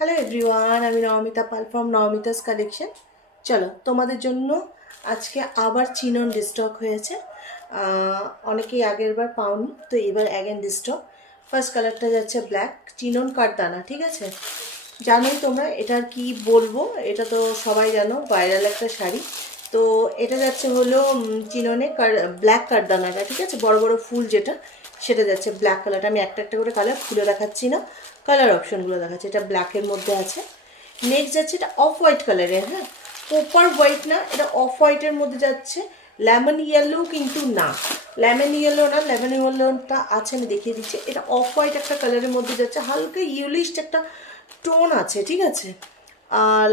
Hello everyone, আমি নবমিতা পাল from নবমিতাস collection. চলো, তোমাদের জন্য আজকে আবার চিনন রিস্টক হয়েছে। অনেকেই আগের বার পাওনি, তো এবার অ্যাগেন রিস্টক। ফার্স্ট কালারটা যাচ্ছে ব্ল্যাক চিনন কাঠদানা, ঠিক আছে? জানোই তোমরা এটার কি বলবো, এটা তো সবাই জানো, ভাইরাল একটা শাড়ি। তো এটা যাচ্ছে হলো চিননে ব্ল্যাক কাঠদানাটা, ঠিক আছে? বড় বড় ফুল যেটা, সেটা যাচ্ছে ব্ল্যাক কালারটা। আমি একটা একটা করে কালার খুলে দেখাচ্ছি না, কালার অপশনগুলো দেখাচ্ছি। এটা ব্ল্যাকের মধ্যে আছে। নেক্সট যাচ্ছে এটা অফ হোয়াইট কালারের, হ্যাঁ, কোপার হোয়াইট না, এটা অফ হোয়াইটের মধ্যে যাচ্ছে। লেমন ইয়েলো কিন্তু না, লেমন ইয়েলো না, লেমন ইয়েলোটা আছে, আমি দেখিয়ে দিচ্ছি। এটা অফ হোয়াইট একটা কালারের মধ্যে যাচ্ছে, হালকা ইয়েলিশ একটা টোন আছে, ঠিক আছে?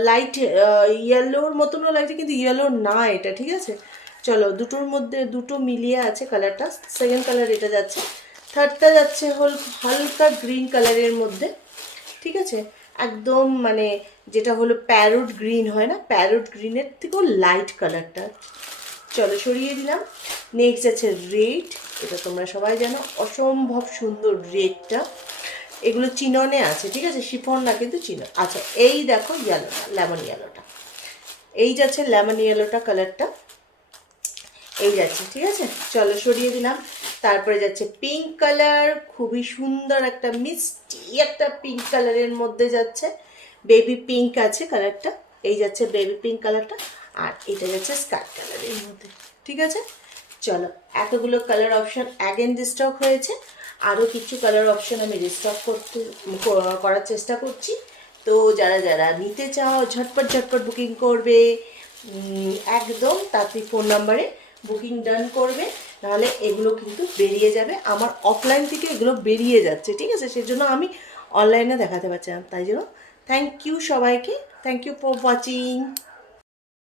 লাইট ইয়েলোর মতনও লাগছে, কিন্তু ইয়েলো না এটা, ঠিক আছে? চলো, দুটোর মধ্যে দুটো মিলিয়ে আছে কালারটা। সেকেন্ড কালার এটা যাচ্ছে। থার্ডটা যাচ্ছে হালকা গ্রিন কালারের মধ্যে, ঠিক আছে? একদম মানে যেটা হলো প্যারোট গ্রিন হয় না, প্যারোট গ্রিনের থেকেও লাইট কালারটা। চলো, সরিয়ে দিলাম। নেক্সট আছে রেড। এটা তোমরা সবাই জানো, অসম্ভব সুন্দর রেডটা। এগুলো চিননে আছে, ঠিক আছে? শিফন না, কিন্তু চিনন। আচ্ছা, এই দেখো ইয়েলোটা, লেমন ইয়েলোটা, এই যাচ্ছে লেমন ইয়েলোটা কালারটা, এই যাচ্ছে, ঠিক আছে? চলো, সরিয়ে দিলাম। তারপরে যাচ্ছে পিঙ্ক কালার, খুবই সুন্দর একটা মিষ্টি একটা পিঙ্ক কালারের মধ্যে যাচ্ছে। বেবি পিঙ্ক আছে কালারটা, এই যাচ্ছে বেবি পিঙ্ক কালারটা। আর এটা যাচ্ছে স্কাই কালারের মধ্যে, ঠিক আছে? চলো, এতগুলো কালার অপশন অ্যাগেন রিস্টক হয়েছে। আরও কিছু কালার অপশন আমি রিস্টক করার চেষ্টা করছি। তো যারা যারা নিতে চাও, ঝটপট ঝটপট বুকিং করবে, একদম তাড়াতাড়ি ফোন নাম্বারে বুকিং ডান করবে, নাহলে এগুলো কিন্তু বেরিয়ে যাবে। আমার অফলাইন থেকে এগুলো বেরিয়ে যাচ্ছে, ঠিক আছে? সেজন্য আমি অনলাইনে দেখাতে পারছি না, তাই জন্য থ্যাংক ইউ সবাইকে, থ্যাংক ইউ ফর ওয়াচিং।